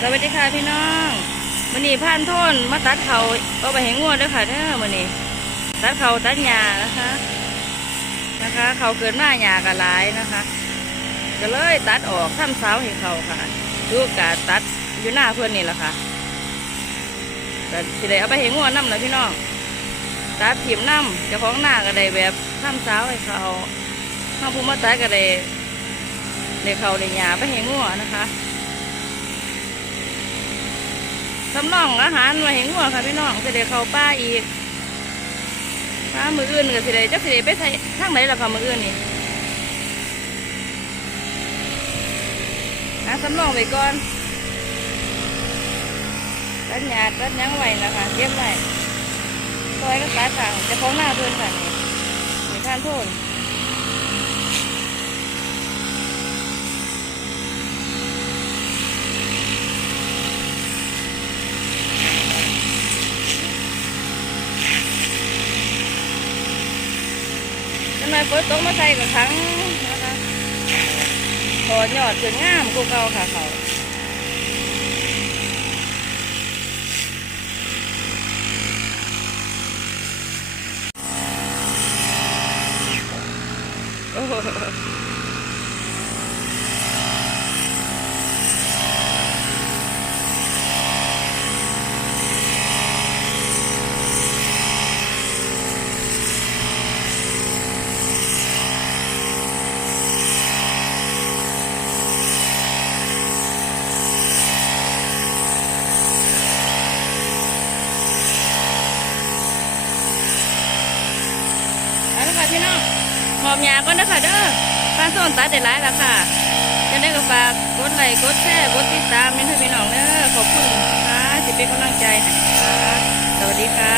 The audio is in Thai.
สวัสดีค่ะพี่น้องวันนี้ผ่านโทนมาตัดเขาเอาไปให้งวดด้วยค่ะเด้อวันนี้ ตัดเขาตัดหญ้านะคะนะคะ เขาเกิดมาหญ้าก็หลายนะคะ ก็เลยตัดออกทำเสาให้เขาค่ะดูกาตัดอยู่หน้าเพื่อนนี่แหละค่ะก็สิได้เอาไปให้งวดน้ำเลยพี่น้องตัดถิ่มน้ำเจ้าของหน้าก็ได้แบบทำเสาให้เขาข้างภูมิมาตัดก็ได้ได้เขาได้หญ้าไปให้งวดนะคะ สำรองอาหารมาเห็นหัวค่ะพี่น้องสิเดเข้าป้าอีกป้ามืออื่นก็สิเดจักสิเดไปใส่ทางไหนล่ะค่ะมืออื่นนี่อะสำรองไว้ก่อนตัดหยาดตัดยังไว้นะคะเก็บไว้ซอยก็ตายทางจะของหน้าเพื่อนค่ะนี่มีท่านโทษ จะมาเปิดตกมาใส่กับครั้งนะคะพอยอดถึงงามกูเก่าค่ะเขาโอ้ ค่ะพี่น้องหอมยาก่อนนะคะเด้อป้าส้นตาเด็ดร้ายแล้วค่ะจะได้ก็ฝากกดไลค์กดแชร์กดติดตามเป็นให้พี่น้องเด้อขอบคุณค่ะที่เป็นกำลังใจให้ค่ะสวัสดีค่ะ